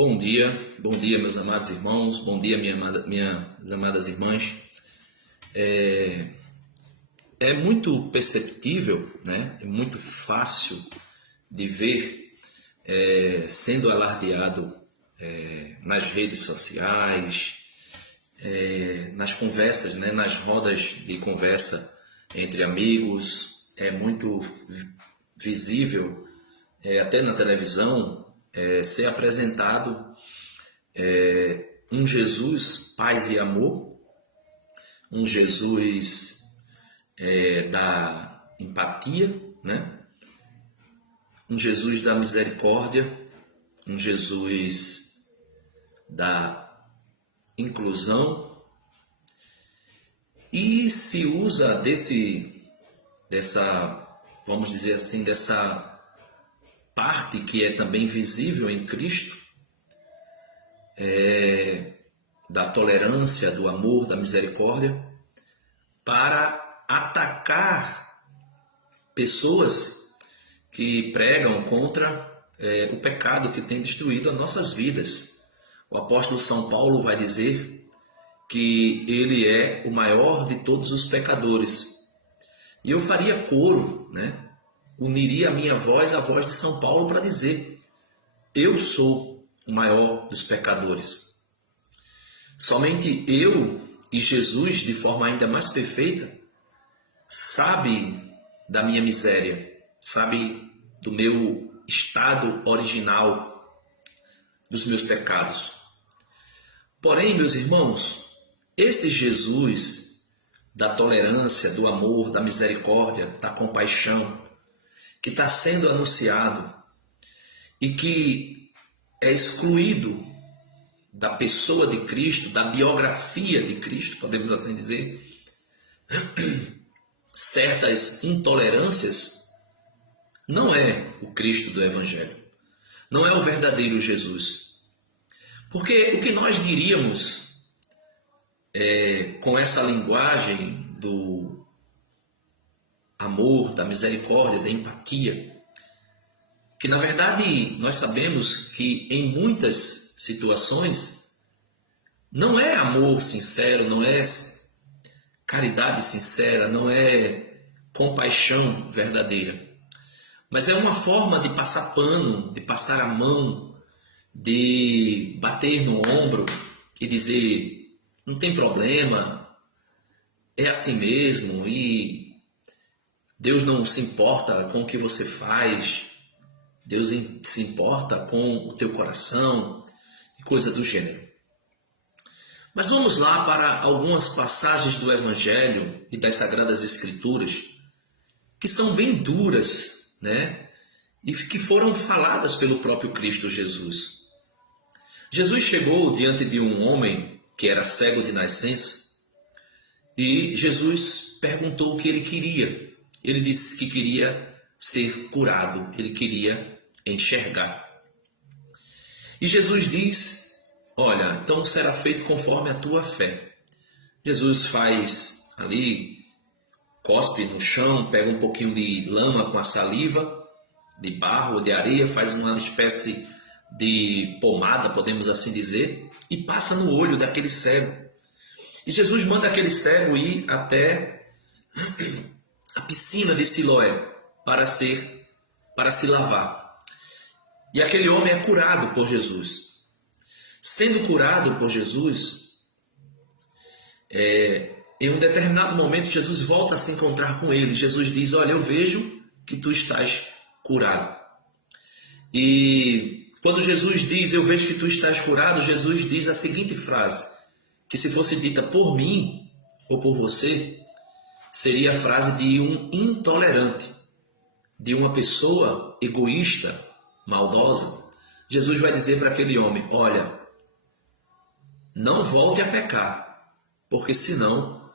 Bom dia, meus amados irmãos, bom dia, minhas amadas irmãs. É muito perceptível, né? É muito fácil de ver sendo alardeado nas redes sociais, nas conversas, né? Nas rodas de conversa entre amigos. É muito visível, até na televisão, ser apresentado um Jesus paz e amor, um Jesus da empatia, né? Um Jesus da misericórdia, um Jesus da inclusão, e se usa vamos dizer assim, dessa parte que é também visível em Cristo, da tolerância, do amor, da misericórdia, para atacar pessoas que pregam contra o pecado que tem destruído as nossas vidas. O apóstolo São Paulo vai dizer que ele é o maior de todos os pecadores. E eu faria coro, né? Uniria a minha voz à voz de São Paulo para dizer: eu sou o maior dos pecadores. Somente eu e Jesus, de forma ainda mais perfeita, sabe da minha miséria, sabe do meu estado original, dos meus pecados. Porém, meus irmãos, esse Jesus da tolerância, do amor, da misericórdia, da compaixão, que está sendo anunciado e que é excluído da pessoa de Cristo, da biografia de Cristo, podemos assim dizer, certas intolerâncias, não é o Cristo do Evangelho, não é o verdadeiro Jesus. Porque o que nós diríamos com essa linguagem do amor, da misericórdia, da empatia, que na verdade nós sabemos que em muitas situações não é amor sincero, não é caridade sincera, não é compaixão verdadeira, mas é uma forma de passar pano, de passar a mão, de bater no ombro e dizer: não tem problema, é assim mesmo, e Deus não se importa com o que você faz, Deus se importa com o teu coração, e coisa do gênero. Mas vamos lá para algumas passagens do Evangelho e das Sagradas Escrituras que são bem duras, né? E que foram faladas pelo próprio Cristo Jesus. Jesus chegou diante de um homem que era cego de nascença e Jesus perguntou o que ele queria. Ele disse que queria ser curado, ele queria enxergar. E Jesus diz: olha, então será feito conforme a tua fé. Jesus faz ali, cospe no chão, pega um pouquinho de lama com a saliva, de barro ou de areia, faz uma espécie de pomada, podemos assim dizer, e passa no olho daquele cego. E Jesus manda aquele cego ir até a piscina de Siloé para se lavar. E aquele homem é curado por Jesus. Sendo curado por Jesus, em um determinado momento Jesus volta a se encontrar com ele. Jesus diz: olha, eu vejo que tu estás curado. E quando Jesus diz: eu vejo que tu estás curado, Jesus diz a seguinte frase, que se fosse dita por mim ou por você, seria a frase de um intolerante, de uma pessoa egoísta, maldosa. Jesus vai dizer para aquele homem: olha, não volte a pecar, porque senão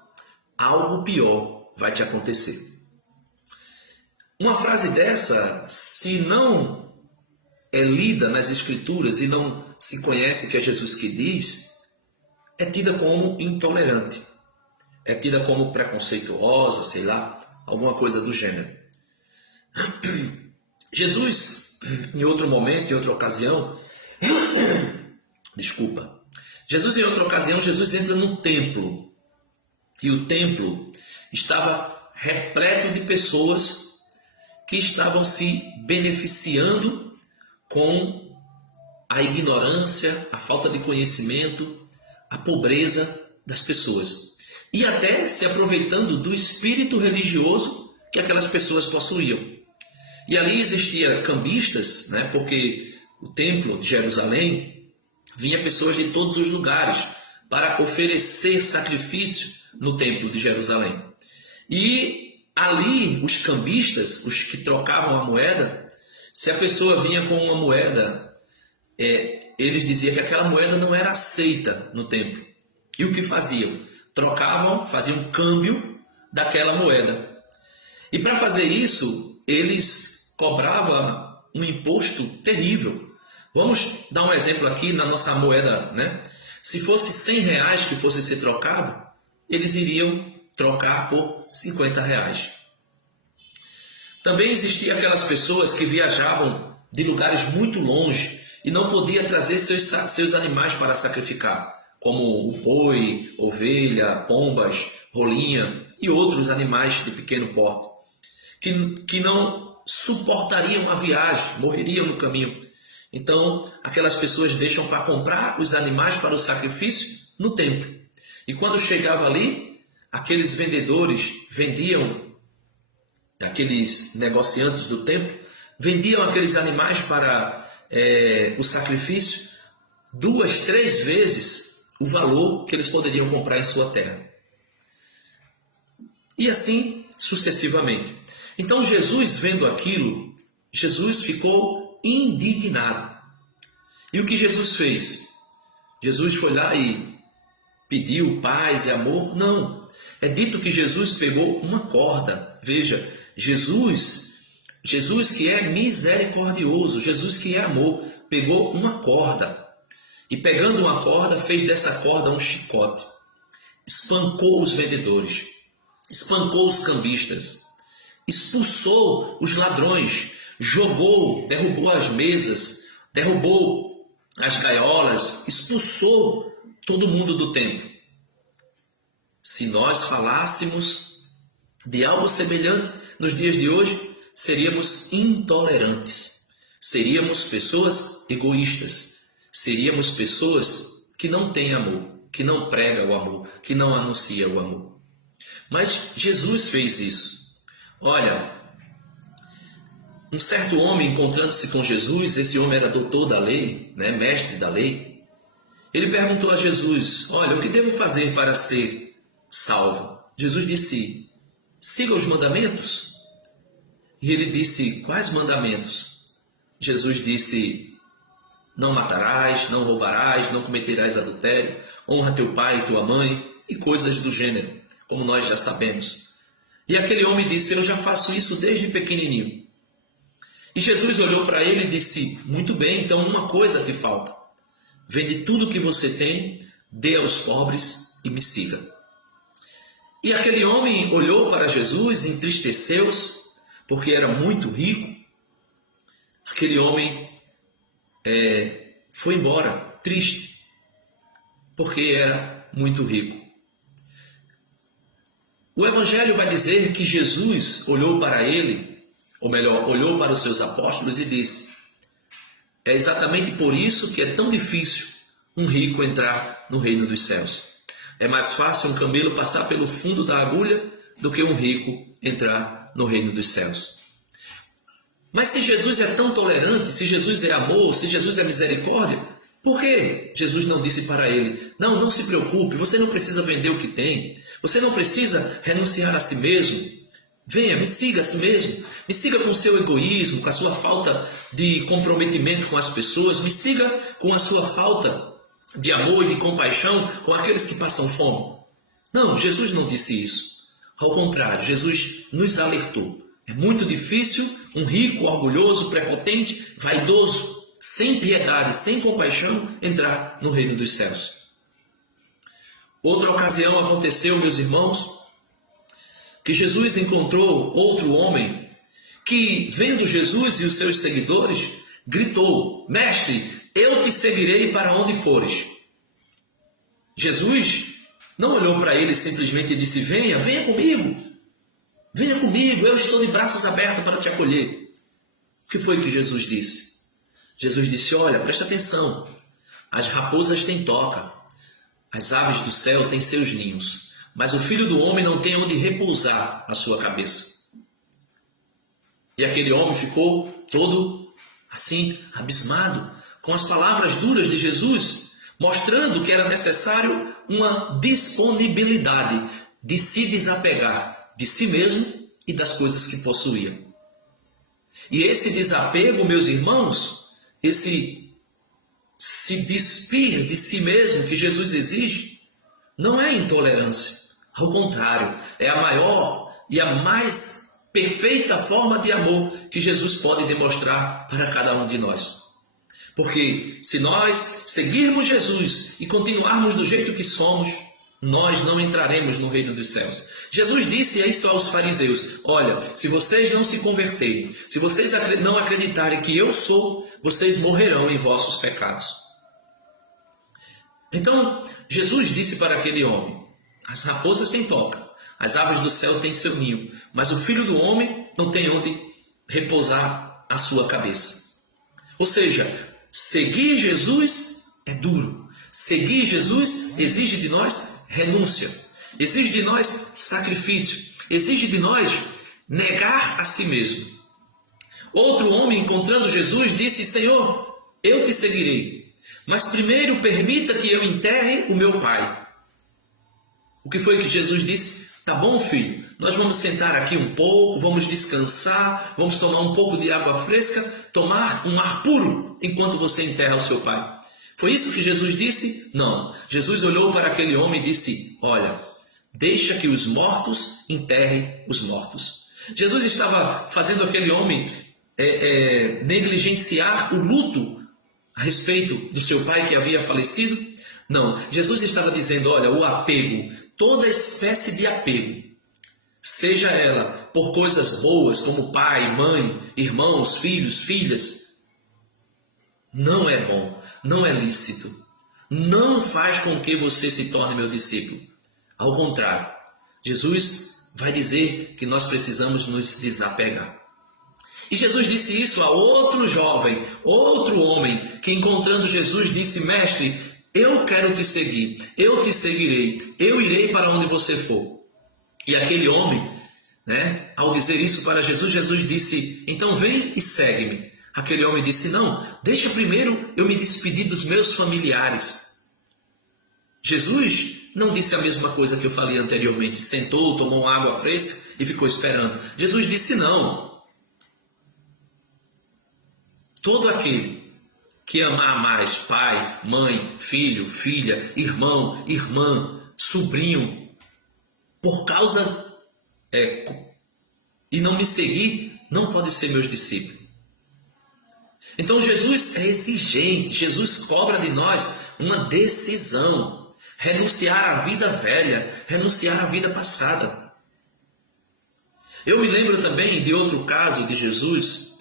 algo pior vai te acontecer. Uma frase dessa, se não é lida nas Escrituras e não se conhece que é Jesus que diz, é tida como intolerante, é tida como preconceituosa, sei lá, alguma coisa do gênero. Jesus, em outro momento, em outra ocasião, Desculpa. Jesus, em outra ocasião, Jesus entra no templo. E o templo estava repleto de pessoas que estavam se beneficiando com a ignorância, a falta de conhecimento, a pobreza das pessoas. E até se aproveitando do espírito religioso que aquelas pessoas possuíam. E ali existia cambistas, né, porque o templo de Jerusalém vinha pessoas de todos os lugares para oferecer sacrifício no templo de Jerusalém. E ali os cambistas, os que trocavam a moeda, se a pessoa vinha com uma moeda, eles diziam que aquela moeda não era aceita no templo. E o que faziam? Trocavam, faziam um câmbio daquela moeda. E para fazer isso, eles cobravam um imposto terrível. Vamos dar um exemplo aqui na nossa moeda, né? Se fosse R$100 que fosse ser trocado, eles iriam trocar por R$50. Também existiam aquelas pessoas que viajavam de lugares muito longe e não podiam trazer seus animais para sacrificar, como o boi, ovelha, pombas, rolinha e outros animais de pequeno porte, que não suportariam a viagem, morreriam no caminho. Então, aquelas pessoas deixam para comprar os animais para o sacrifício no templo. E quando chegava ali, aqueles vendedores vendiam, aqueles negociantes do templo, vendiam aqueles animais para o sacrifício 2, 3 vezes o valor que eles poderiam comprar em sua terra. E assim sucessivamente. Então Jesus, vendo aquilo, Jesus ficou indignado. E o que Jesus fez? Jesus foi lá e pediu paz e amor? Não. É dito que Jesus pegou uma corda. Veja, Jesus que é misericordioso, Jesus que é amor, pegou uma corda. E pegando uma corda, fez dessa corda um chicote. Espancou os vendedores, espancou os cambistas, expulsou os ladrões, derrubou as mesas, derrubou as gaiolas, expulsou todo mundo do templo. Se nós falássemos de algo semelhante nos dias de hoje, seríamos intolerantes, seríamos pessoas egoístas, seríamos pessoas que não têm amor, que não pregam o amor, que não anunciam o amor. Mas Jesus fez isso. Olha, um certo homem encontrando-se com Jesus, esse homem era doutor da lei, né, mestre da lei, ele perguntou a Jesus: olha, o que devo fazer para ser salvo? Jesus disse: siga os mandamentos. E ele disse: quais mandamentos? Jesus disse: não matarás, não roubarás, não cometerás adultério, honra teu pai e tua mãe, e coisas do gênero, como nós já sabemos. E aquele homem disse: eu já faço isso desde pequenininho. E Jesus olhou para ele e disse: muito bem, então uma coisa te falta. Vende tudo o que você tem, dê aos pobres e me siga. E aquele homem olhou para Jesus, entristeceu-se, porque era muito rico. Aquele homem foi embora, triste, porque era muito rico. O Evangelho vai dizer que Jesus olhou para ele, ou melhor, olhou para os seus apóstolos e disse: é exatamente por isso que é tão difícil um rico entrar no reino dos céus. É mais fácil um camelo passar pelo fundo da agulha do que um rico entrar no reino dos céus. Mas se Jesus é tão tolerante, se Jesus é amor, se Jesus é misericórdia, por que Jesus não disse para ele: não se preocupe, você não precisa vender o que tem, você não precisa renunciar a si mesmo, venha, me siga a si mesmo, me siga com o seu egoísmo, com a sua falta de comprometimento com as pessoas, me siga com a sua falta de amor e de compaixão com aqueles que passam fome. Não, Jesus não disse isso. Ao contrário, Jesus nos alertou. É muito difícil um rico, orgulhoso, prepotente, vaidoso, sem piedade, sem compaixão, entrar no reino dos céus. Outra ocasião aconteceu, meus irmãos, que Jesus encontrou outro homem que, vendo Jesus e os seus seguidores, gritou: Mestre, eu te seguirei para onde fores. Jesus não olhou para ele simplesmente e disse: venha comigo, eu estou de braços abertos para te acolher. O que foi que Jesus disse? Jesus disse: olha, presta atenção, as raposas têm toca, as aves do céu têm seus ninhos, mas o Filho do Homem não tem onde repousar a sua cabeça. E aquele homem ficou todo assim, abismado, com as palavras duras de Jesus, mostrando que era necessário uma disponibilidade de se desapegar de si mesmo e das coisas que possuía. E esse desapego, meus irmãos, esse se despir de si mesmo que Jesus exige, não é intolerância. Ao contrário, é a maior e a mais perfeita forma de amor que Jesus pode demonstrar para cada um de nós. Porque se nós seguirmos Jesus e continuarmos do jeito que somos, nós não entraremos no reino dos céus. Jesus disse isso aos fariseus: olha, se vocês não se converterem, se vocês não acreditarem que eu sou, vocês morrerão em vossos pecados. Então, Jesus disse para aquele homem: as raposas têm toca, as aves do céu têm seu ninho, mas o Filho do Homem não tem onde repousar a sua cabeça. Ou seja, seguir Jesus é duro. Seguir Jesus exige de nós renúncia, exige de nós sacrifício, exige de nós negar a si mesmo. Outro homem, encontrando Jesus, disse: Senhor, eu te seguirei, mas primeiro permita que eu enterre o meu pai. O que foi que Jesus disse? Tá bom, filho, nós vamos sentar aqui um pouco, vamos descansar, vamos tomar um pouco de água fresca, tomar um ar puro enquanto você enterra o seu pai. Foi isso que Jesus disse? Não. Jesus olhou para aquele homem e disse: olha, deixa que os mortos enterrem os mortos. Jesus estava fazendo aquele homem negligenciar o luto a respeito do seu pai que havia falecido? Não. Jesus estava dizendo: olha, o apego, toda espécie de apego, seja ela por coisas boas como pai, mãe, irmãos, filhos, filhas, não é bom, não é lícito, não faz com que você se torne meu discípulo. Ao contrário, Jesus vai dizer que nós precisamos nos desapegar. E Jesus disse isso a outro jovem, outro homem, que encontrando Jesus disse: mestre, eu quero te seguir, eu te seguirei, eu irei para onde você for. E aquele homem, ao dizer isso para Jesus, Jesus disse: então vem e segue-me. Aquele homem disse: não, deixa primeiro eu me despedir dos meus familiares. Jesus não disse a mesma coisa que eu falei anteriormente, sentou, tomou uma água fresca e ficou esperando. Jesus disse: não. Todo aquele que amar mais pai, mãe, filho, filha, irmão, irmã, sobrinho, por causa e não me seguir, não pode ser meus discípulos. Então Jesus é exigente, Jesus cobra de nós uma decisão, renunciar à vida velha, renunciar à vida passada. Eu me lembro também de outro caso de Jesus,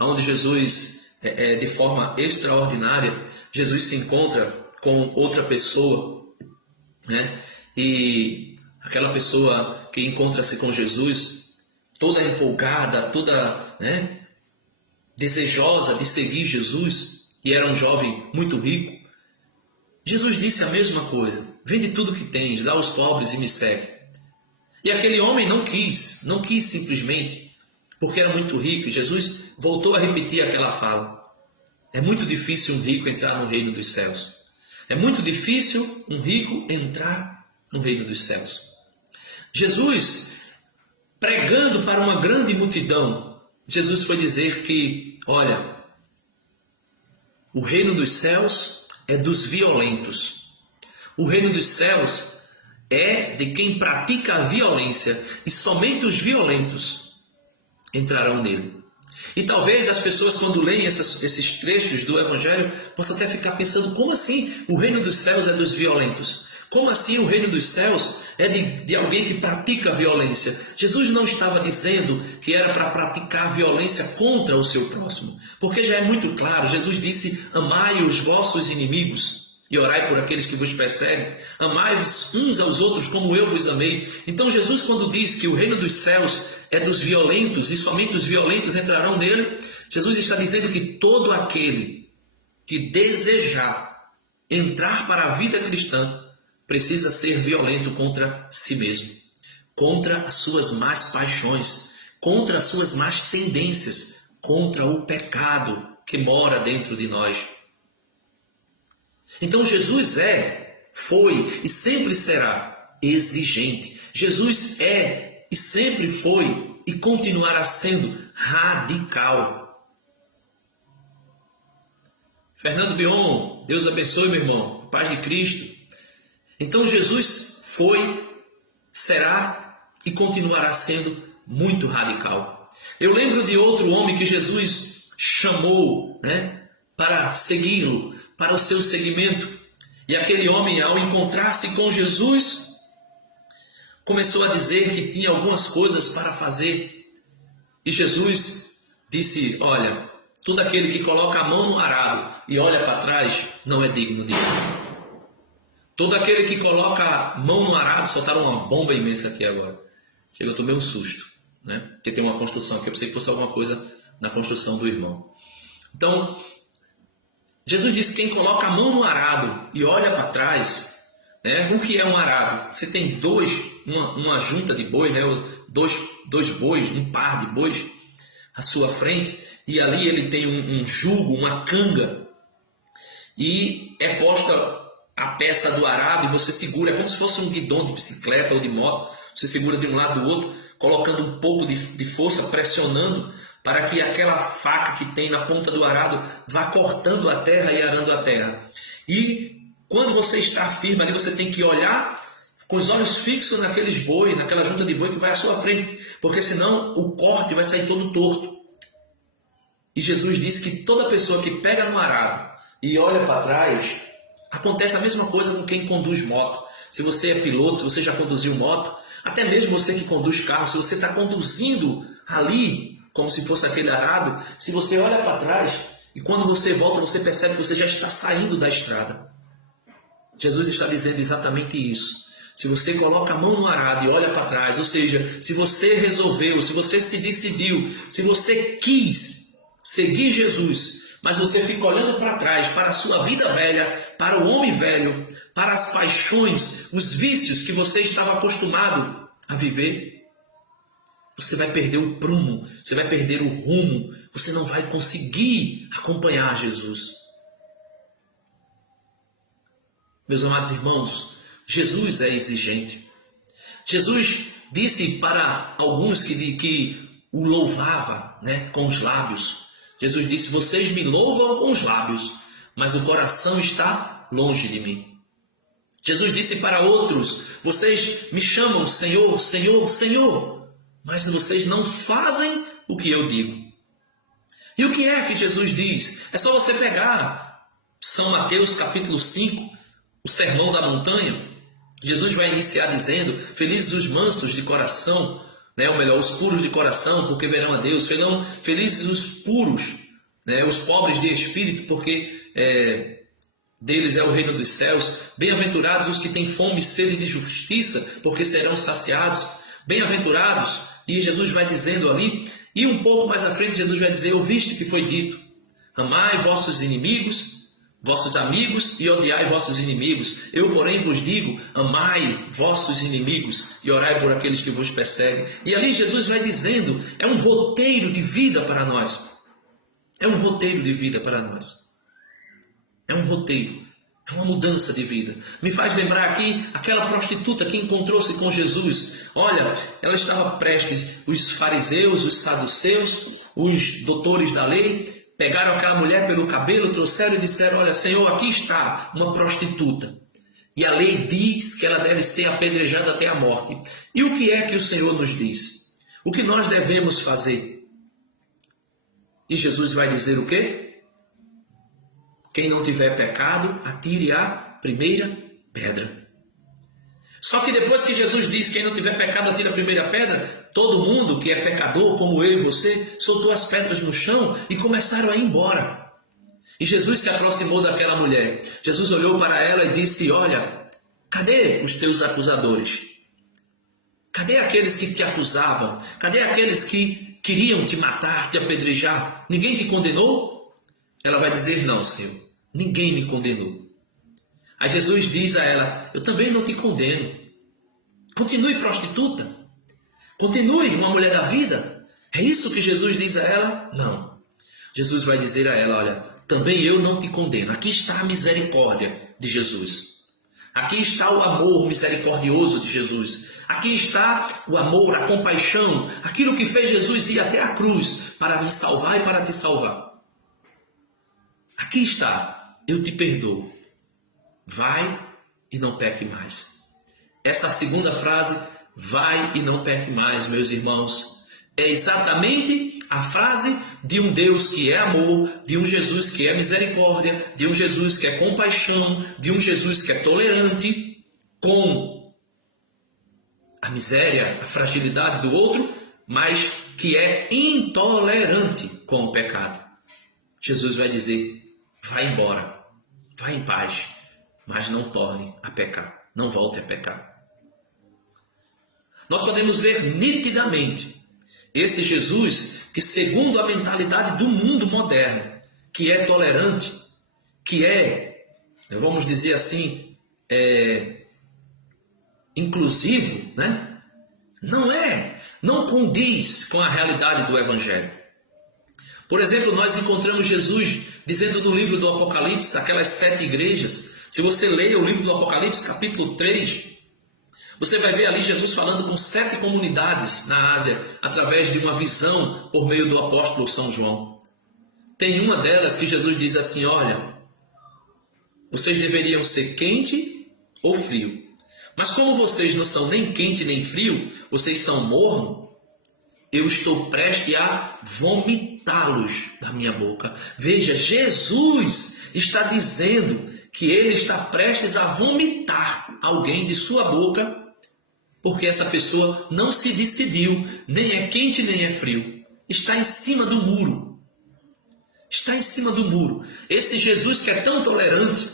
onde Jesus, de forma extraordinária, Jesus se encontra com outra pessoa, e aquela pessoa que encontra-se com Jesus, toda empolgada, toda desejosa de seguir Jesus, e era um jovem muito rico. Jesus disse a mesma coisa: vende tudo que tens, dá aos pobres e me segue. E aquele homem não quis simplesmente, porque era muito rico, e Jesus voltou a repetir aquela fala. É muito difícil um rico entrar no reino dos céus. É muito difícil um rico entrar no reino dos céus. Jesus, pregando para uma grande multidão, Jesus foi dizer que, olha, o reino dos céus é dos violentos. O reino dos céus é de quem pratica a violência, e somente os violentos entrarão nele. E talvez as pessoas, quando leem esses trechos do Evangelho, possam até ficar pensando: como assim o reino dos céus é dos violentos? Como assim o reino dos céus é de alguém que pratica violência? Jesus não estava dizendo que era para praticar violência contra o seu próximo, porque já é muito claro. Jesus disse: amai os vossos inimigos e orai por aqueles que vos perseguem. Amai-vos uns aos outros como eu vos amei. Então Jesus, quando diz que o reino dos céus é dos violentos e somente os violentos entrarão nele, Jesus está dizendo que todo aquele que desejar entrar para a vida cristã precisa ser violento contra si mesmo, contra as suas más paixões, contra as suas más tendências, contra o pecado que mora dentro de nós. Então Jesus foi e sempre será exigente. Jesus é e sempre foi e continuará sendo radical. Fernando Bion, Deus abençoe, meu irmão, paz de Cristo. Então Jesus foi, será e continuará sendo muito radical. Eu lembro de outro homem que Jesus chamou, para segui-lo, para o seu seguimento. E aquele homem, ao encontrar-se com Jesus, começou a dizer que tinha algumas coisas para fazer. E Jesus disse: olha, todo aquele que coloca a mão no arado e olha para trás não é digno de mim. Todo aquele que coloca a mão no arado, soltaram uma bomba imensa aqui agora. Chega, eu tomei um susto, porque tem uma construção aqui, eu pensei que fosse alguma coisa na construção do irmão. Então, Jesus disse: quem coloca a mão no arado e olha para trás, o que é um arado? Você tem uma junta de bois, dois bois, um par de bois à sua frente, e ali ele tem um jugo, uma canga, e é posta a peça do arado e você segura, é como se fosse um guidão de bicicleta ou de moto, você segura de um lado do outro, colocando um pouco de força, pressionando, para que aquela faca que tem na ponta do arado vá cortando a terra e arando a terra. E quando você está firme ali, você tem que olhar com os olhos fixos naqueles boi, naquela junta de boi que vai à sua frente, porque senão o corte vai sair todo torto. E Jesus disse que toda pessoa que pega no arado e olha para trás, acontece a mesma coisa com quem conduz moto. Se você é piloto, se você já conduziu moto, até mesmo você que conduz carro, se você está conduzindo ali, como se fosse aquele arado, se você olha para trás e quando você volta, você percebe que você já está saindo da estrada. Jesus está dizendo exatamente isso. Se você coloca a mão no arado e olha para trás, ou seja, se você resolveu, se você se decidiu, se você quis seguir Jesus, mas você fica olhando para trás, para a sua vida velha, para o homem velho, para as paixões, os vícios que você estava acostumado a viver, você vai perder o prumo, você vai perder o rumo, você não vai conseguir acompanhar Jesus. Meus amados irmãos, Jesus é exigente. Jesus disse para alguns que o louvava, com os lábios. Jesus disse: vocês me louvam com os lábios, mas o coração está longe de mim. Jesus disse para outros: vocês me chamam Senhor, Senhor, Senhor, mas vocês não fazem o que eu digo. E o que é que Jesus diz? É só você pegar São Mateus capítulo 5, o Sermão da Montanha. Jesus vai iniciar dizendo: felizes os mansos de coração, ou melhor, os puros de coração, porque verão a Deus. Felizes os puros, os pobres de espírito, porque deles é o reino dos céus. Bem-aventurados os que têm fome e sede de justiça, porque serão saciados. Bem-aventurados, e Jesus vai dizendo ali, e um pouco mais à frente Jesus vai dizer: ouviste que foi dito, amai vossos inimigos, vossos amigos, e odiai vossos inimigos. Eu, porém, vos digo: amai vossos inimigos e orai por aqueles que vos perseguem. E ali Jesus vai dizendo, é um roteiro de vida para nós. É um roteiro de vida para nós. É um roteiro, é uma mudança de vida. Me faz lembrar aqui aquela prostituta que encontrou-se com Jesus. Olha, ela estava prestes, os fariseus, os saduceus, os doutores da lei, pegaram aquela mulher pelo cabelo, trouxeram e disseram: olha, Senhor, aqui está uma prostituta. E a lei diz que ela deve ser apedrejada até a morte. E o que é que o Senhor nos diz? O que nós devemos fazer? E Jesus vai dizer o quê? Quem não tiver pecado, atire a primeira pedra. Só que depois que Jesus diz: quem não tiver pecado atira a primeira pedra, todo mundo que é pecador, como eu e você, soltou as pedras no chão e começaram a ir embora. E Jesus se aproximou daquela mulher. Jesus olhou para ela e disse: olha, cadê os teus acusadores? Cadê aqueles que te acusavam? Cadê aqueles que queriam te matar, te apedrejar? Ninguém te condenou? Ela vai dizer: não, Senhor, ninguém me condenou. Aí Jesus diz a ela: eu também não te condeno. Continue prostituta. Continue uma mulher da vida. É isso que Jesus diz a ela? Não. Jesus vai dizer a ela: olha, também eu não te condeno. Aqui está a misericórdia de Jesus. Aqui está o amor misericordioso de Jesus. Aqui está o amor, a compaixão, aquilo que fez Jesus ir até a cruz para me salvar e para te salvar. Aqui está, eu te perdoo. Vai e não peque mais. Essa segunda frase, vai e não peque mais, meus irmãos, é exatamente a frase de um Deus que é amor, de um Jesus que é misericórdia, de um Jesus que é compaixão, de um Jesus que é tolerante com a miséria, a fragilidade do outro, mas que é intolerante com o pecado. Jesus vai dizer: vá embora, vá em paz, mas não torne a pecar, não volte a pecar. Nós podemos ver nitidamente esse Jesus que, segundo a mentalidade do mundo moderno, que é tolerante, que é, vamos dizer assim, inclusivo, né? Não condiz com a realidade do Evangelho. Por exemplo, nós encontramos Jesus dizendo no livro do Apocalipse, aquelas 7 igrejas. Se você ler o livro do Apocalipse, capítulo 3, você vai ver ali Jesus falando com 7 comunidades na Ásia, através de uma visão por meio do apóstolo São João. Tem uma delas que Jesus diz assim: olha, vocês deveriam ser quente ou frio. Mas como vocês não são nem quente nem frio, vocês são morno, eu estou prestes a vomitá-los da minha boca. Veja, Jesus está dizendo que ele está prestes a vomitar alguém de sua boca, porque essa pessoa não se decidiu, nem é quente nem é frio. Está em cima do muro. Está em cima do muro. Esse Jesus que é tão tolerante,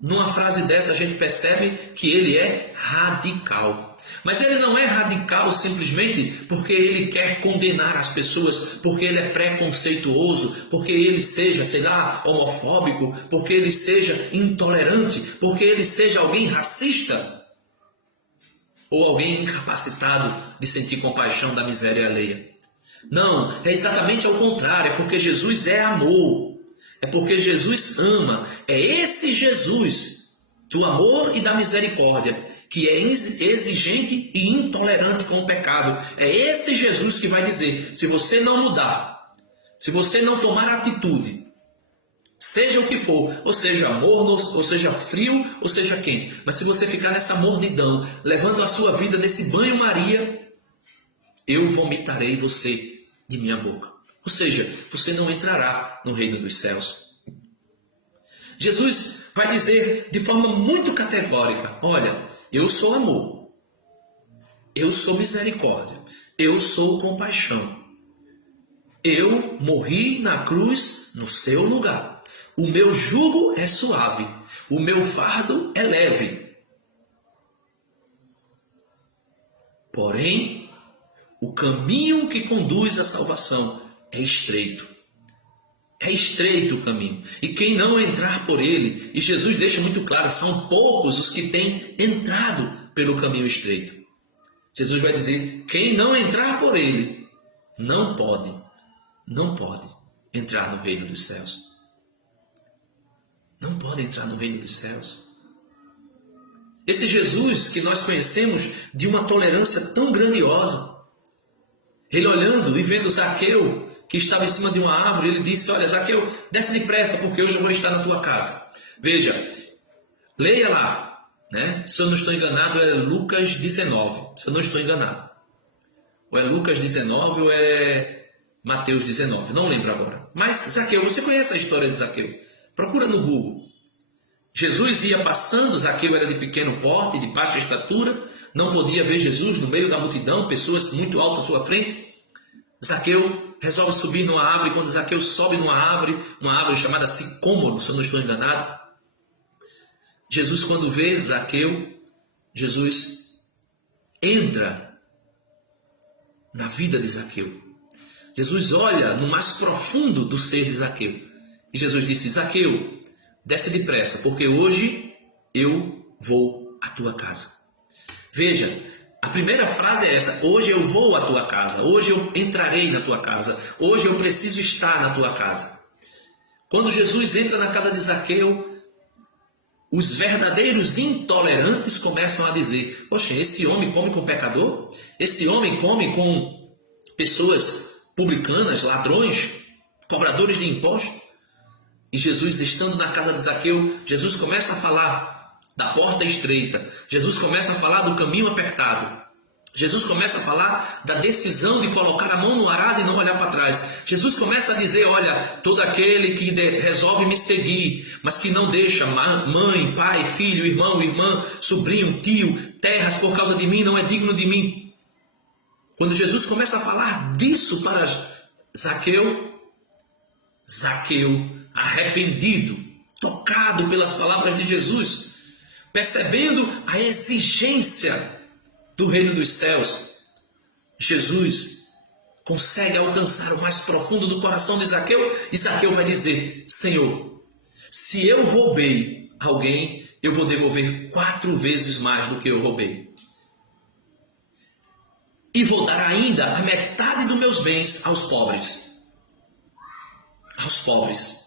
numa frase dessa a gente percebe que ele é radical. Mas ele não é radical simplesmente porque ele quer condenar as pessoas, porque ele é preconceituoso, porque ele seja, sei lá, homofóbico, porque ele seja intolerante, porque ele seja alguém racista ou alguém incapacitado de sentir compaixão da miséria alheia. Não, é exatamente ao contrário, é porque Jesus é amor. É porque Jesus ama. É esse Jesus do amor e da misericórdia que é exigente e intolerante com o pecado. É esse Jesus que vai dizer: se você não mudar, se você não tomar atitude, seja o que for, ou seja morno, ou seja frio, ou seja quente, mas se você ficar nessa mornidão, levando a sua vida nesse banho-maria, eu vomitarei você de minha boca. Ou seja, você não entrará no reino dos céus. Jesus vai dizer de forma muito categórica: olha, eu sou amor, eu sou misericórdia, eu sou compaixão. Eu morri na cruz no seu lugar. O meu jugo é suave, o meu fardo é leve. Porém, o caminho que conduz à salvação é estreito. É estreito o caminho. E quem não entrar por ele, e Jesus deixa muito claro, são poucos os que têm entrado pelo caminho estreito. Jesus vai dizer: quem não entrar por ele, não pode entrar no reino dos céus. Não pode entrar no reino dos céus. Esse Jesus que nós conhecemos de uma tolerância tão grandiosa, ele olhando e vendo Zaqueu, que estava em cima de uma árvore, ele disse: olha, Zaqueu, desce depressa, porque hoje eu vou estar na tua casa. Veja, leia lá, né? Se eu não estou enganado, é Lucas 19, se eu não estou enganado. Ou é Lucas 19 ou é Mateus 19, não lembro agora. Mas Zaqueu, você conhece a história de Zaqueu? Procura no Google. Jesus ia passando, Zaqueu era de pequeno porte, de baixa estatura, não podia ver Jesus no meio da multidão, pessoas muito altas à sua frente. Zaqueu resolve subir numa árvore. Quando Zaqueu sobe numa árvore chamada sicômoro, se eu não estou enganado, Jesus, quando vê Zaqueu, Jesus entra na vida de Zaqueu. Jesus olha no mais profundo do ser de Zaqueu. E Jesus disse: Zaqueu, desce depressa, porque hoje eu vou à tua casa. Veja, a primeira frase é essa: hoje eu vou à tua casa, hoje eu entrarei na tua casa, hoje eu preciso estar na tua casa. Quando Jesus entra na casa de Zaqueu, os verdadeiros intolerantes começam a dizer: poxa, esse homem come com pecador? Esse homem come com pessoas publicanas, ladrões, cobradores de impostos? E Jesus, estando na casa de Zaqueu, Jesus começa a falar da porta estreita. Jesus começa a falar do caminho apertado. Jesus começa a falar da decisão de colocar a mão no arado e não olhar para trás. Jesus começa a dizer: olha, todo aquele que resolve me seguir, mas que não deixa mãe, pai, filho, irmão, irmã, sobrinho, tio, terras por causa de mim, não é digno de mim. Quando Jesus começa a falar disso para Zaqueu, Zaqueu, arrependido, tocado pelas palavras de Jesus, percebendo a exigência do reino dos céus, Jesus consegue alcançar o mais profundo do coração de Zaqueu, e Zaqueu vai dizer: Senhor, se eu roubei alguém, eu vou devolver 4 vezes mais do que eu roubei. E vou dar ainda a metade dos meus bens aos pobres. Aos pobres.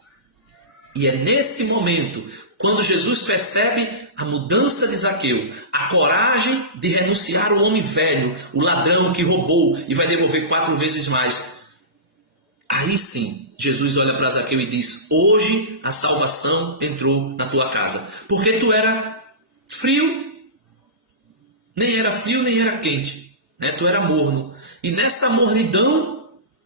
E é nesse momento, quando Jesus percebe a mudança de Zaqueu, a coragem de renunciar ao homem velho, o ladrão que roubou e vai devolver 4 vezes mais. Aí sim, Jesus olha para Zaqueu e diz: hoje a salvação entrou na tua casa. Porque tu era frio, nem era quente, né? Tu era morno. E nessa mornidão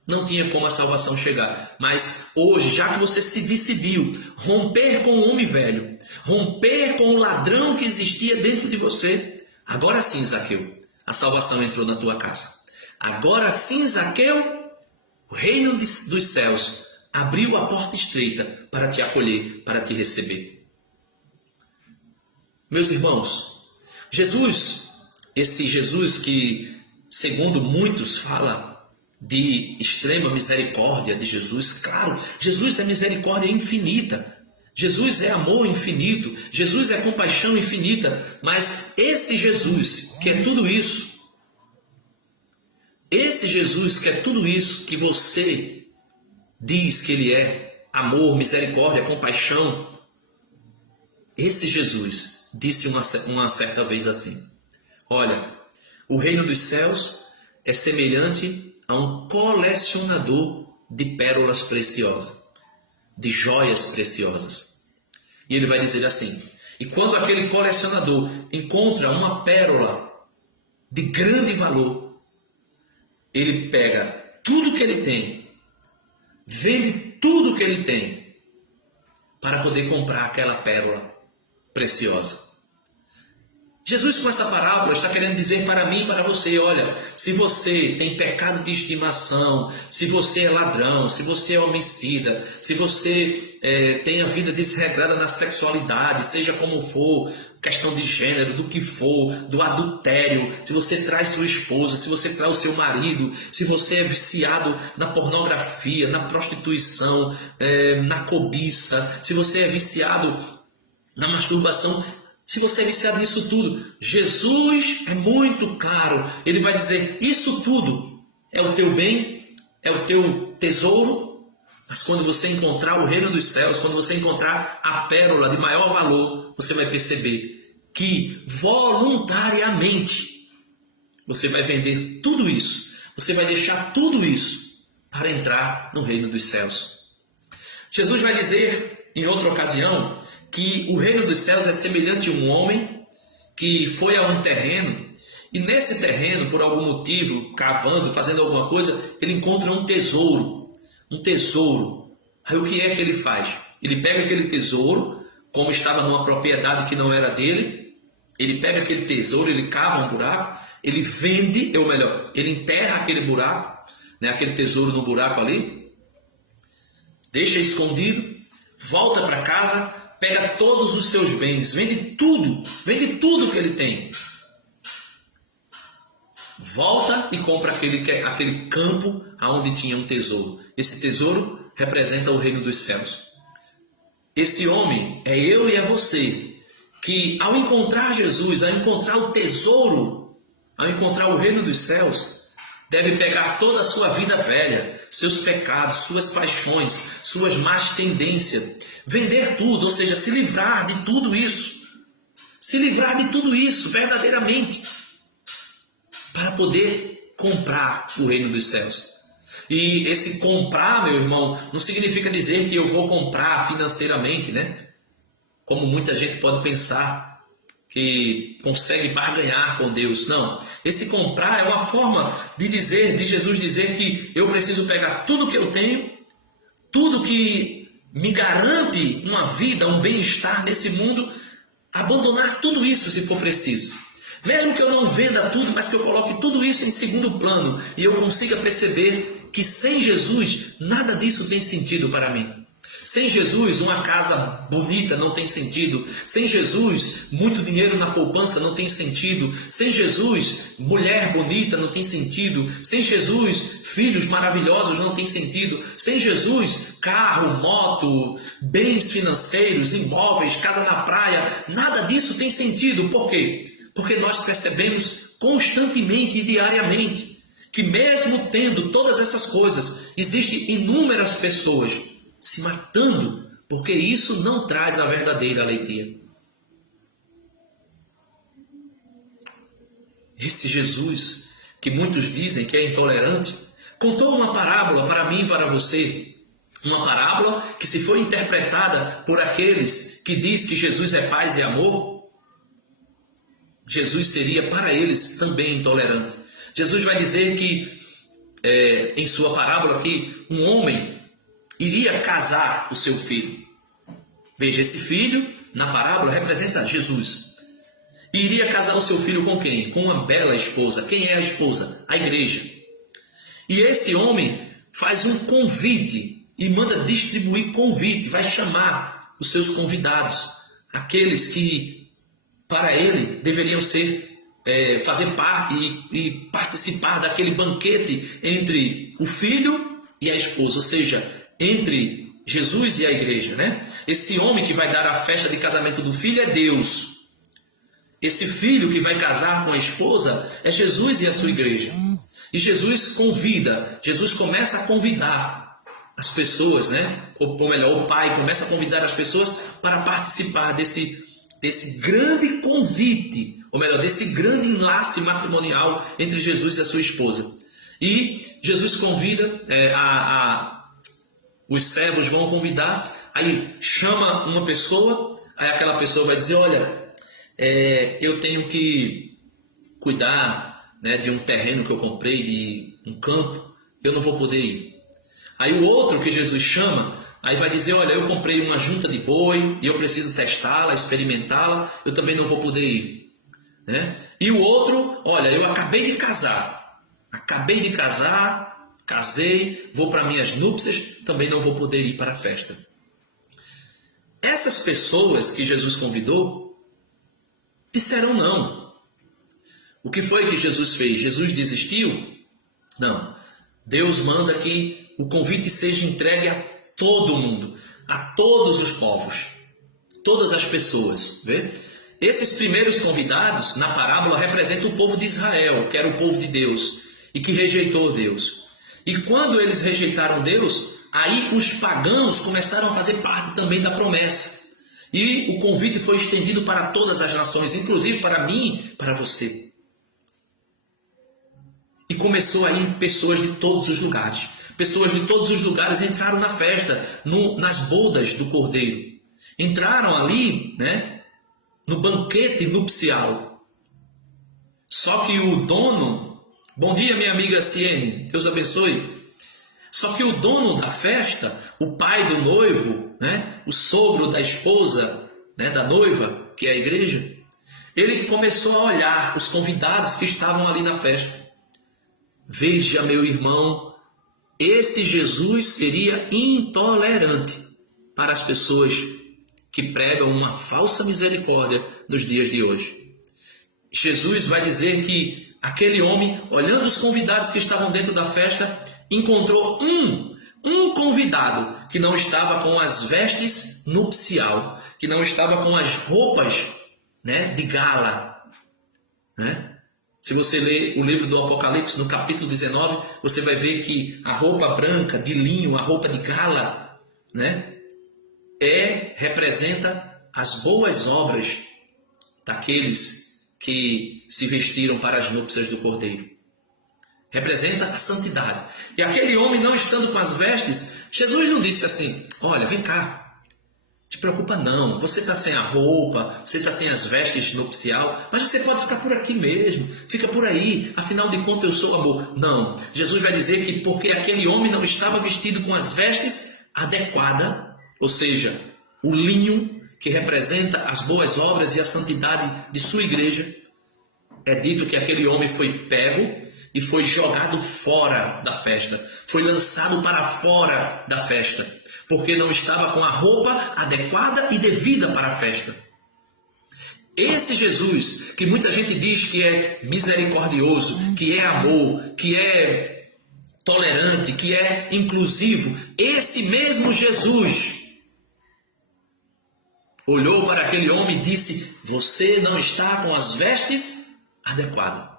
não tinha como a salvação chegar. Mas hoje, já que você se decidiu romper com o homem velho, romper com o ladrão que existia dentro de você, agora sim, Zaqueu, a salvação entrou na tua casa. Agora sim, Zaqueu, o reino dos céus abriu a porta estreita para te acolher, para te receber. Meus irmãos, Jesus, esse Jesus que, segundo muitos, fala de extrema misericórdia de Jesus. Claro, Jesus é misericórdia infinita. Jesus é amor infinito. Jesus é compaixão infinita. Mas esse Jesus que é tudo isso, esse Jesus que é tudo isso que você diz que ele é, amor, misericórdia, compaixão, esse Jesus disse uma certa vez assim: olha, o reino dos céus é semelhante a um colecionador de pérolas preciosas, de joias preciosas. E ele vai dizer assim: e quando aquele colecionador encontra uma pérola de grande valor, ele pega tudo que ele tem, vende tudo que ele tem, para poder comprar aquela pérola preciosa. Jesus, com essa parábola, está querendo dizer para mim e para você: olha, se você tem pecado de estimação, se você é ladrão, se você é homicida, se você tem a vida desregrada na sexualidade, seja como for, questão de gênero, do que for, do adultério, se você traz sua esposa, se você traz o seu marido, se você é viciado na pornografia, na prostituição, na cobiça, se você é viciado na masturbação, se você é viciado nisso tudo, Jesus é muito claro. Ele vai dizer: isso tudo é o teu bem, é o teu tesouro. Mas quando você encontrar o reino dos céus, quando você encontrar a pérola de maior valor, você vai perceber que voluntariamente você vai vender tudo isso. Você vai deixar tudo isso para entrar no reino dos céus. Jesus vai dizer em outra ocasião que o reino dos céus é semelhante a um homem que foi a um terreno, e nesse terreno, por algum motivo, cavando, fazendo alguma coisa, ele encontra um tesouro. Um tesouro. Aí o que é que ele faz? Ele pega aquele tesouro, como estava numa propriedade que não era dele, ele pega aquele tesouro, ele cava um buraco, ele vende, ou melhor, ele enterra aquele buraco, né, aquele tesouro no buraco ali, deixa escondido, volta para casa, pega todos os seus bens, vende tudo que ele tem. Volta e compra aquele campo onde tinha um tesouro. Esse tesouro representa o reino dos céus. Esse homem é eu e é você, que ao encontrar Jesus, ao encontrar o tesouro, ao encontrar o reino dos céus, deve pegar toda a sua vida velha, seus pecados, suas paixões, suas más tendências, vender tudo, ou seja, se livrar de tudo isso. Se livrar de tudo isso verdadeiramente, para poder comprar o reino dos céus. E esse comprar, meu irmão, não significa dizer que eu vou comprar financeiramente, né? Como muita gente pode pensar, que consegue barganhar com Deus. Não. Esse comprar é uma forma de Jesus dizer que eu preciso pegar tudo que eu tenho, tudo que me garante uma vida, um bem-estar nesse mundo, abandonar tudo isso se for preciso. Mesmo que eu não venda tudo, mas que eu coloque tudo isso em segundo plano e eu consiga perceber que sem Jesus nada disso tem sentido para mim. Sem Jesus, uma casa bonita não tem sentido. Sem Jesus, muito dinheiro na poupança não tem sentido. Sem Jesus, mulher bonita não tem sentido. Sem Jesus, filhos maravilhosos não tem sentido. Sem Jesus, carro, moto, bens financeiros, imóveis, casa na praia, nada disso tem sentido. Por quê? Porque nós percebemos constantemente e diariamente que mesmo tendo todas essas coisas, existem inúmeras pessoas se matando, porque isso não traz a verdadeira alegria. Esse Jesus, que muitos dizem que é intolerante, contou uma parábola para mim e para você. Uma parábola que, se for interpretada por aqueles que dizem que Jesus é paz e amor, Jesus seria para eles também intolerante. Jesus vai dizer que, em sua parábola, que um homem iria casar o seu filho. Veja, esse filho, na parábola, representa Jesus. E iria casar o seu filho com quem? Com uma bela esposa. Quem é a esposa? A igreja. E esse homem faz um convite e manda distribuir convite, vai chamar os seus convidados, aqueles que, para ele, deveriam fazer parte e participar daquele banquete entre o filho e a esposa, ou seja, entre Jesus e a igreja, né? Esse homem que vai dar a festa de casamento do filho é Deus. Esse filho que vai casar com a esposa é Jesus e a sua igreja. E Jesus começa a convidar as pessoas, né? Ou melhor, o pai começa a convidar as pessoas para participar desse grande convite, ou melhor, desse grande enlace matrimonial entre Jesus e a sua esposa. E Jesus convida, os servos vão convidar, aí chama uma pessoa, aí aquela pessoa vai dizer, olha, eu tenho que cuidar, né, de um terreno que eu comprei, de um campo, eu não vou poder ir. Aí o outro que Jesus chama, aí vai dizer, olha, eu comprei uma junta de boi e eu preciso testá-la, experimentá-la, eu também não vou poder ir. Né? E o outro, olha, eu acabei de casar, casei, vou para minhas núpcias, também não vou poder ir para a festa. Essas pessoas que Jesus convidou, disseram não. O que foi que Jesus fez? Jesus desistiu? Não. Deus manda que o convite seja entregue a todo mundo, a todos os povos, todas as pessoas. Vê? Esses primeiros convidados, na parábola, representam o povo de Israel, que era o povo de Deus, e que rejeitou Deus. E quando eles rejeitaram Deus, aí os pagãos começaram a fazer parte também da promessa. E o convite foi estendido para todas as nações, inclusive para mim, para você. E começou aí pessoas de todos os lugares. Pessoas de todos os lugares entraram na festa, nas bodas do Cordeiro. Entraram ali, né, no banquete nupcial. Só que o dono... Bom dia, minha amiga Ciene, Deus abençoe. Só que o dono da festa, o pai do noivo, né, o sogro da esposa, né, da noiva, que é a igreja, ele começou a olhar os convidados que estavam ali na festa. Veja, meu irmão, esse Jesus seria intolerante para as pessoas que pregam uma falsa misericórdia nos dias de hoje. Jesus vai dizer que aquele homem, olhando os convidados que estavam dentro da festa, encontrou um convidado que não estava com as vestes nupcial, que não estava com as roupas, né, de gala, né? Se você ler o livro do Apocalipse, no capítulo 19, você vai ver que a roupa branca, de linho, a roupa de gala, né, representa as boas obras daqueles que se vestiram para as núpcias do Cordeiro. Representa a santidade. E aquele homem, não estando com as vestes, Jesus não disse assim: olha, vem cá, te preocupa não, você está sem a roupa, você está sem as vestes nupcial, mas você pode ficar por aqui mesmo, fica por aí, afinal de contas eu sou amor. Não, Jesus vai dizer que porque aquele homem não estava vestido com as vestes adequadas, ou seja, o linho que representa as boas obras e a santidade de sua igreja, é dito que aquele homem foi pego e foi jogado fora da festa, foi lançado para fora da festa, porque não estava com a roupa adequada e devida para a festa. Esse Jesus, que muita gente diz que é misericordioso, que é amor, que é tolerante, que é inclusivo, esse mesmo Jesus olhou para aquele homem e disse: você não está com as vestes adequadas.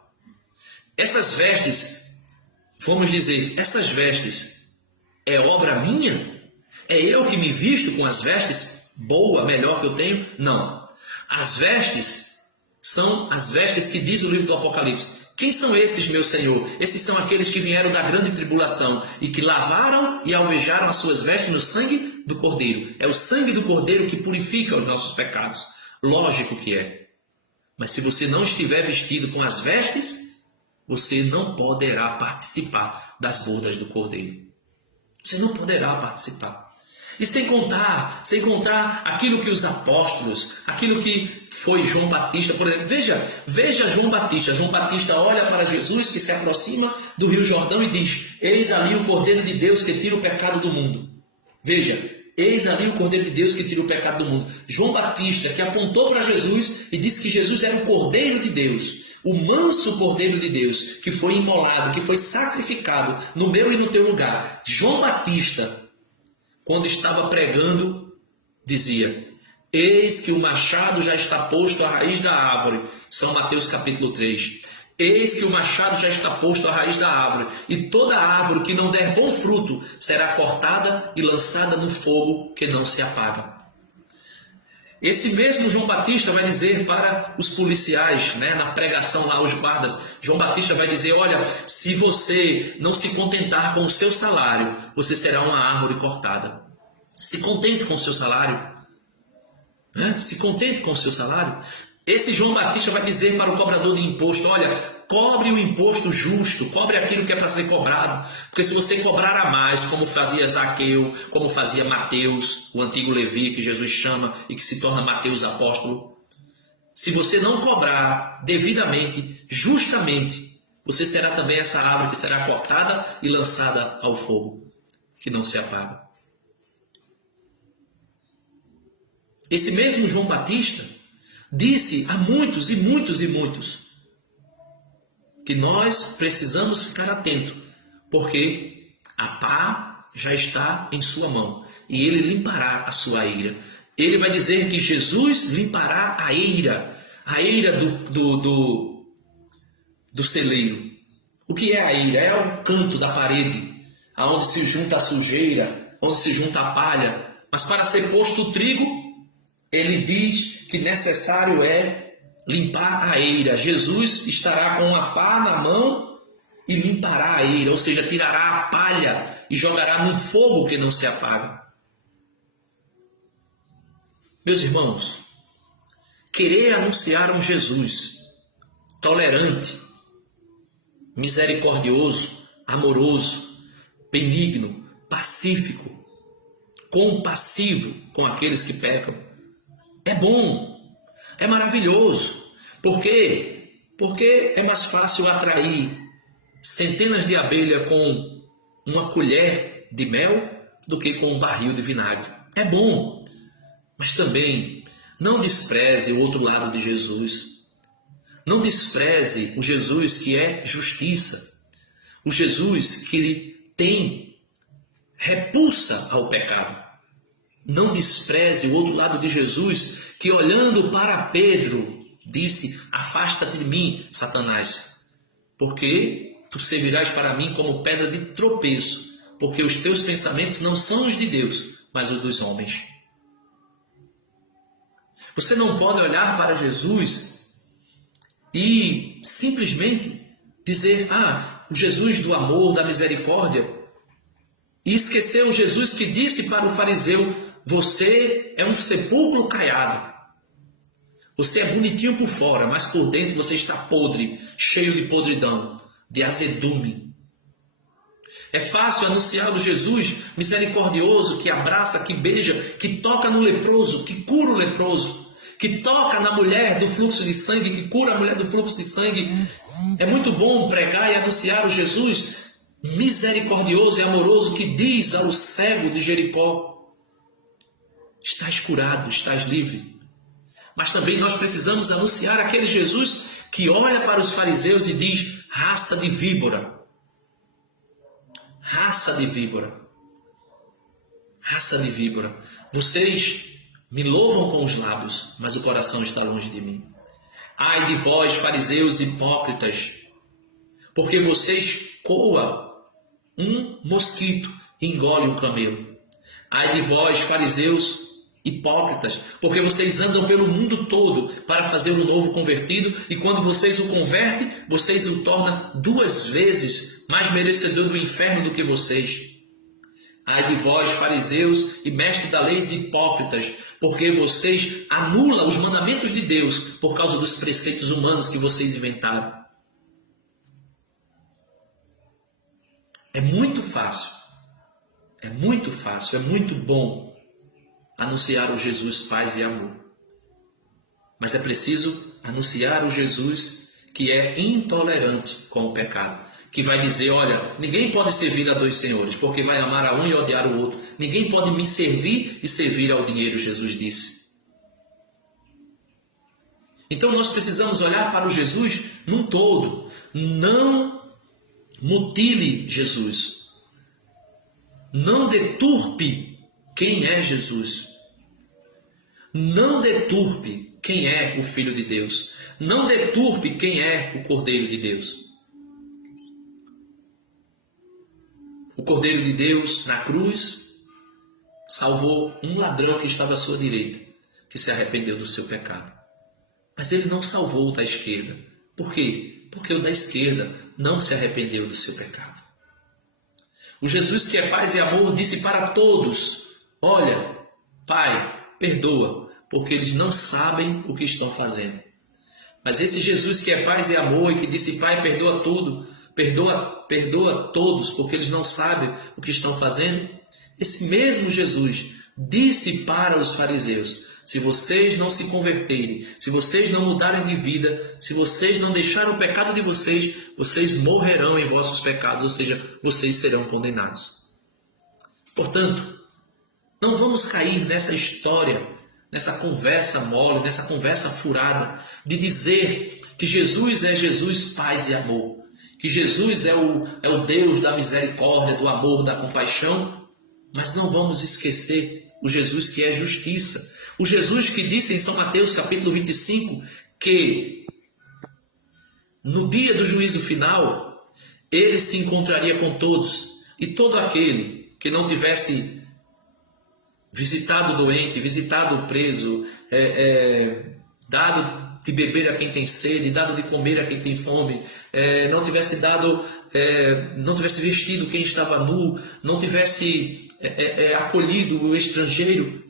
Essas vestes, vamos dizer, essas vestes é obra minha? É eu que me visto com as vestes boa, melhor que eu tenho? Não. As vestes são as vestes que diz o livro do Apocalipse. Quem são esses, meu Senhor? Esses são aqueles que vieram da grande tribulação e que lavaram e alvejaram as suas vestes no sangue do Cordeiro. É o sangue do Cordeiro que purifica os nossos pecados. Lógico que é. Mas se você não estiver vestido com as vestes, você não poderá participar das bodas do Cordeiro. Você não poderá participar. E sem contar aquilo que os apóstolos, aquilo que foi João Batista, por exemplo. Veja João Batista. João Batista olha para Jesus que se aproxima do Rio Jordão e diz: eis ali o Cordeiro de Deus que tira o pecado do mundo. Veja, eis ali o Cordeiro de Deus que tira o pecado do mundo. João Batista, que apontou para Jesus e disse que Jesus era o Cordeiro de Deus, o manso Cordeiro de Deus, que foi imolado, que foi sacrificado no meu e no teu lugar. João Batista, quando estava pregando, dizia: eis que o machado já está posto à raiz da árvore. São Mateus capítulo 3. Eis que o machado já está posto à raiz da árvore, e toda árvore que não der bom fruto será cortada e lançada no fogo que não se apaga. Esse mesmo João Batista vai dizer para os policiais, né, na pregação lá, os guardas, João Batista vai dizer: olha, se você não se contentar com o seu salário, você será uma árvore cortada. Se contente com o seu salário. Né? Se contente com o seu salário. Esse João Batista vai dizer para o cobrador de imposto: olha, cobre o imposto justo, cobre aquilo que é para ser cobrado, porque se você cobrar a mais, como fazia Zaqueu, como fazia Mateus, o antigo Levi, que Jesus chama e que se torna Mateus apóstolo, se você não cobrar devidamente, justamente, você será também essa árvore que será cortada e lançada ao fogo, que não se apaga. Esse mesmo João Batista disse a muitos e muitos e muitos que nós precisamos ficar atentos, porque a pá já está em sua mão e ele limpará a sua eira. Ele vai dizer que Jesus limpará a eira do celeiro. O que é a eira? É o canto da parede, aonde se junta a sujeira, onde se junta a palha. Mas para ser posto o trigo, ele diz que necessário é limpar a eira. Jesus estará com a pá na mão e limpará a eira, ou seja, tirará a palha e jogará no fogo que não se apaga. Meus irmãos, querer anunciar um Jesus tolerante, misericordioso, amoroso, benigno, pacífico, compassivo com aqueles que pecam, É bom, é maravilhoso. Por quê? Porque é mais fácil atrair centenas de abelhas com uma colher de mel do que com um barril de vinagre. É bom, mas também não despreze o outro lado de Jesus. Não despreze o Jesus que é justiça. O Jesus que tem repulsa ao pecado. Não despreze o outro lado de Jesus que, olhando para Pedro, disse: afasta-te de mim, Satanás, porque tu servirás para mim como pedra de tropeço, porque os teus pensamentos não são os de Deus, mas os dos homens. Você não pode olhar para Jesus e simplesmente dizer: o Jesus do amor, da misericórdia, e esquecer o Jesus que disse para o fariseu: você é um sepulcro caiado. Você é bonitinho por fora, mas por dentro você está podre, cheio de podridão, de azedume. É fácil anunciar o Jesus misericordioso que abraça, que beija, que toca no leproso, que cura o leproso, que toca na mulher do fluxo de sangue, que cura a mulher do fluxo de sangue. É muito bom pregar e anunciar o Jesus misericordioso e amoroso que diz ao cego de Jericó: estás curado, estás livre. Mas também nós precisamos anunciar aquele Jesus que olha para os fariseus e diz: raça de víbora, raça de víbora, raça de víbora. Vocês me louvam com os lábios, mas o coração está longe de mim. Ai de vós, fariseus hipócritas, porque vocês coam um mosquito e engolem um camelo. Ai de vós, fariseus hipócritas, porque vocês andam pelo mundo todo para fazer o novo convertido, e quando vocês o convertem, vocês o tornam 2 vezes mais merecedor do inferno do que vocês. Ai de vós, fariseus e mestres da lei hipócritas, porque vocês anulam os mandamentos de Deus por causa dos preceitos humanos que vocês inventaram. É muito fácil, é muito bom anunciar o Jesus paz e amor. Mas é preciso anunciar o Jesus que é intolerante com o pecado, que vai dizer: olha, ninguém pode servir a 2 senhores, porque vai amar a um e odiar o outro. Ninguém pode me servir e servir ao dinheiro, Jesus disse. Então nós precisamos olhar para o Jesus num todo. Não mutile Jesus. Não deturpe quem é Jesus. Não deturpe quem é o Filho de Deus. Não deturpe quem é o Cordeiro de Deus. O Cordeiro de Deus, na cruz, salvou um ladrão que estava à sua direita, que se arrependeu do seu pecado. Mas ele não salvou o da esquerda. Por quê? Porque o da esquerda não se arrependeu do seu pecado. O Jesus que é paz e amor disse para todos: olha, Pai, perdoa, porque eles não sabem o que estão fazendo. Mas esse Jesus que é paz e amor e que disse: Pai, perdoa tudo, perdoa todos, porque eles não sabem o que estão fazendo, esse mesmo Jesus disse para os fariseus: se vocês não se converterem, se vocês não mudarem de vida, se vocês não deixarem o pecado de vocês, vocês morrerão em vossos pecados, ou seja, vocês serão condenados. Portanto, não vamos cair nessa história, nessa conversa mole, nessa conversa furada, de dizer que Jesus é Jesus paz e amor, que Jesus é o Deus da misericórdia, do amor, da compaixão, mas não vamos esquecer o Jesus que é justiça. O Jesus que disse em São Mateus capítulo 25 que no dia do juízo final ele se encontraria com todos, e todo aquele que não tivesse visitado o doente, visitado o preso, dado de beber a quem tem sede, dado de comer a quem tem fome, não tivesse vestido quem estava nu, não tivesse acolhido o estrangeiro,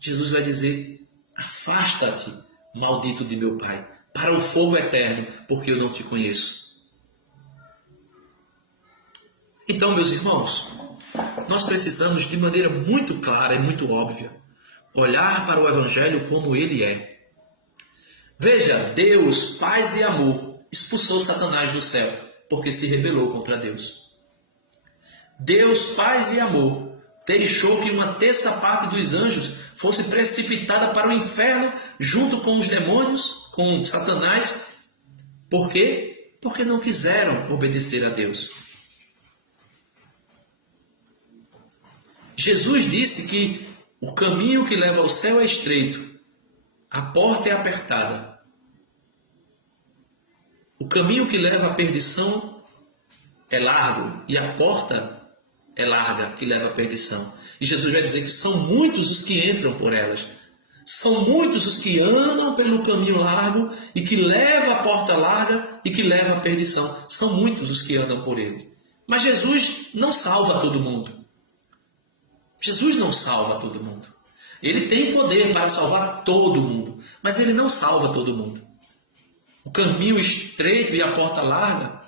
Jesus vai dizer: afasta-te, maldito de meu Pai, para o fogo eterno, porque eu não te conheço. Então, meus irmãos, nós precisamos de maneira muito clara e muito óbvia olhar para o Evangelho como ele é. Veja, Deus, paz e amor, expulsou Satanás do céu, porque se rebelou contra Deus. Deus, paz e amor, deixou que uma terça parte dos anjos fosse precipitada para o inferno junto com os demônios, com Satanás. Por quê? Porque não quiseram obedecer a Deus. Jesus disse que o caminho que leva ao céu é estreito, a porta é apertada. O caminho que leva à perdição é largo e a porta é larga que leva à perdição. E Jesus vai dizer que são muitos os que entram por elas. São muitos os que andam pelo caminho largo e que leva à porta larga e que leva à perdição. São muitos os que andam por ele. Mas Jesus não salva todo mundo. Jesus não salva todo mundo. Ele tem poder para salvar todo mundo, mas ele não salva todo mundo. O caminho estreito e a porta larga,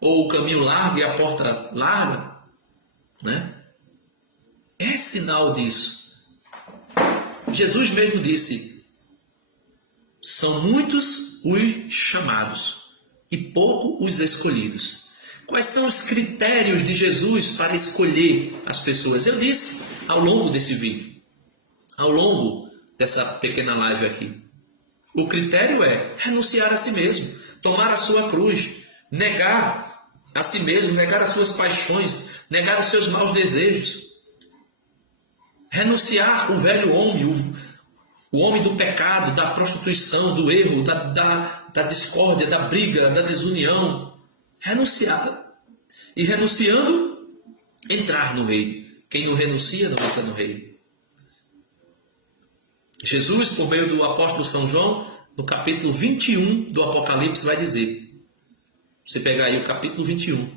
ou o caminho largo e a porta larga, né? É sinal disso. Jesus mesmo disse: são muitos os chamados e pouco os escolhidos. Quais são os critérios de Jesus para escolher as pessoas? Eu disse ao longo desse vídeo, ao longo dessa pequena live aqui. O critério é renunciar a si mesmo, tomar a sua cruz, negar a si mesmo, negar as suas paixões, negar os seus maus desejos. Renunciar o velho homem, o homem do pecado, da prostituição, do erro, da discórdia, da briga, da desunião. Renunciar. E renunciando, entrar no reino. Quem não renuncia não entra no reino. Jesus, por meio do apóstolo São João, no capítulo 21 do Apocalipse, vai dizer, você pegar aí o capítulo 21,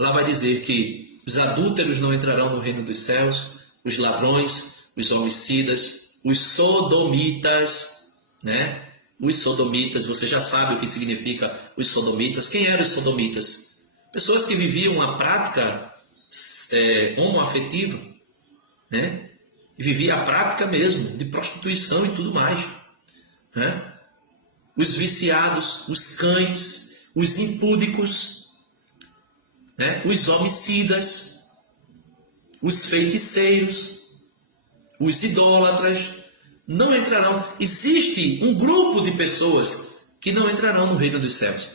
lá vai dizer que os adúlteros não entrarão no reino dos céus, os ladrões, os homicidas, os sodomitas, né? Os sodomitas, você já sabe o que significa os sodomitas. Quem eram os sodomitas? Pessoas que viviam a prática homoafetiva, né? E vivia a prática mesmo de prostituição e tudo mais, né? Os viciados, os cães, os impúdicos, né? Os homicidas, os feiticeiros, os idólatras não entrarão. Existe um grupo de pessoas que não entrarão no reino dos céus.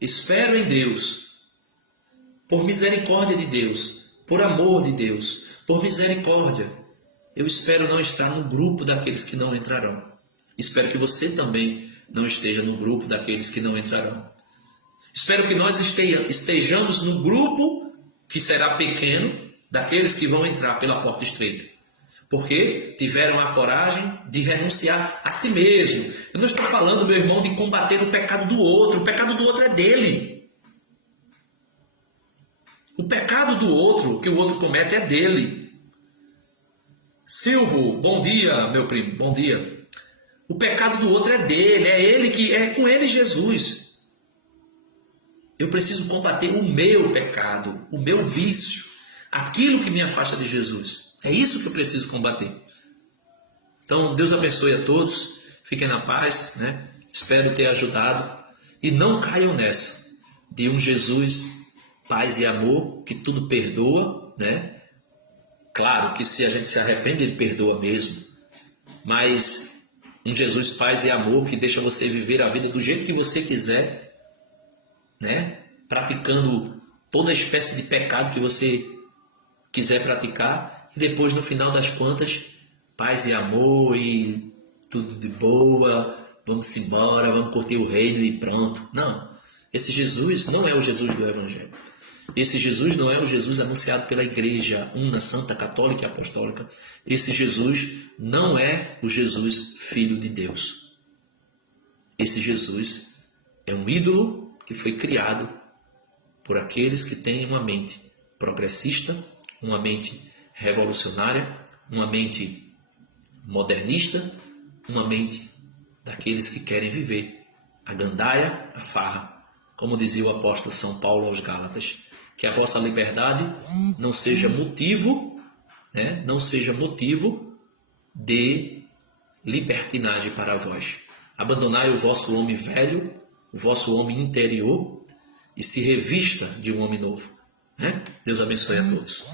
Espero em Deus, por misericórdia de Deus, por amor de Deus, por misericórdia. Eu espero não estar no grupo daqueles que não entrarão. Espero que você também não esteja no grupo daqueles que não entrarão. Espero que nós estejamos no grupo que será pequeno, daqueles que vão entrar pela porta estreita. Porque tiveram a coragem de renunciar a si mesmo. Eu não estou falando, meu irmão, de combater o pecado do outro. O pecado do outro é dele. O pecado do outro, que o outro comete, é dele. Silvio, bom dia, meu primo, bom dia. O pecado do outro é dele, é com ele Jesus. Eu preciso combater o meu pecado, o meu vício, aquilo que me afasta de Jesus. É isso que eu preciso combater. Então, Deus abençoe a todos, fiquem na paz, né? Espero ter ajudado e não caiam nessa de um Jesus, paz e amor, que tudo perdoa, né? Claro que se a gente se arrepende, ele perdoa mesmo, mas um Jesus, paz e amor que deixa você viver a vida do jeito que você quiser, né? Praticando toda espécie de pecado que você quiser praticar, e depois no final das contas, paz e amor e tudo de boa, vamos embora, vamos curtir o reino e pronto. Não, esse Jesus não é o Jesus do Evangelho. Esse Jesus não é o Jesus anunciado pela Igreja Una, Santa, Católica e Apostólica. Esse Jesus não é o Jesus Filho de Deus. Esse Jesus é um ídolo que foi criado por aqueles que têm uma mente progressista, uma mente revolucionária, uma mente modernista, uma mente daqueles que querem viver a gandaia, a farra, como dizia o apóstolo São Paulo aos Gálatas, que a vossa liberdade não seja motivo, né, não seja motivo de libertinagem para vós. Abandonai o vosso homem velho, o vosso homem interior, e se revista de um homem novo. Deus abençoe a todos.